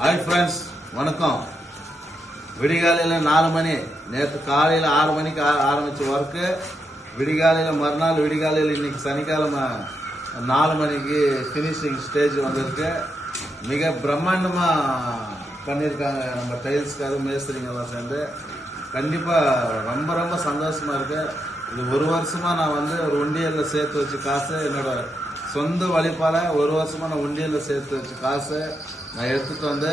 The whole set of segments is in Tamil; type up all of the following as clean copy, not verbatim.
ஹாய் ஃப்ரெண்ட்ஸ், வணக்கம். விடிகாலையில் 4 மணி, நேற்று காலையில் 6 மணிக்கு ஆரம்பிச்ச ஒர்க்கு விடிகாலையில் மறுநாள் விடிகாலையில் இன்னைக்கு சனிக்கிழமை 4 மணிக்கு ஃபினிஷிங் ஸ்டேஜ் வந்திருக்கு. மிக பிரம்மாண்டமாக பண்ணியிருக்காங்க நம்ம டைல்ஸ்கார மேஸ்திரிங்கெல்லாம் சேர்ந்து. கண்டிப்பாக ரொம்ப ரொம்ப சந்தோஷமாக இருக்கு. இது ஒரு வருஷமாக நான் ஒரு உண்டியலில் சேர்த்து வச்ச காசு, என்னோட சொந்த வழிப்பால் ஒரு வருஷமாக நான் உண்டியலில் சேர்த்து வச்ச காசு நான் எடுத்துகிட்டு வந்து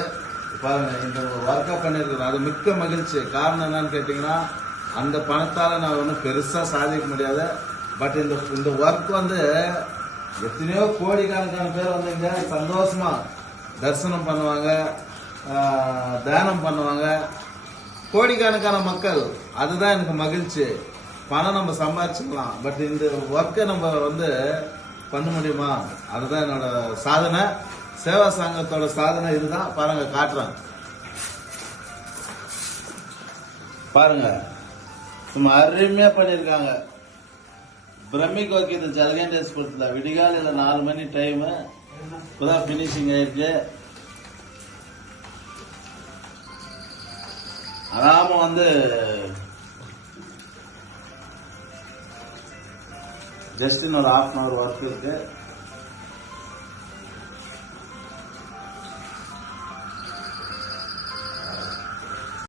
பாருங்க இந்த ஒர்க்கை பண்ணியிருக்கிறேன். அது மிக்க மகிழ்ச்சி. காரணம் என்னன்னு கேட்டிங்கன்னா, அந்த பணத்தால் நான் ஒன்றும் பெருசாக சாதிக்க முடியாது. பட் இந்த ஒர்க் எத்தனையோ கோடிக்கணக்கான பேர் இங்கே சந்தோஷமாக தரிசனம் பண்ணுவாங்க, தியானம் பண்ணுவாங்க. கோடிக்கணக்கான மக்கள், அதுதான் எனக்கு மகிழ்ச்சி. பணம் நம்ம சம்பாதிச்சுக்கலாம், பட் இந்த ஒர்க்கை நம்ம பண்ண முடியுமா? அதுதான் என்னோட சாதனை. சேவா சங்கத்தோட சாதனை இதுதான். பாருங்க, காட்டுறேன் பாருங்க. சும்மா அருமையா பண்ணிருக்காங்க. பிரமிக் வைக்கிறது ஜல்கண்டேஸ் கொடுத்தா. விடிகாலையில் 4 மணி டைம், இப்பதான் பினிஷிங் ஆயிருக்கு. ஆராம ஜஸ்ட் இன்னொரு 1/2 hour ஒர்க் இருக்கு.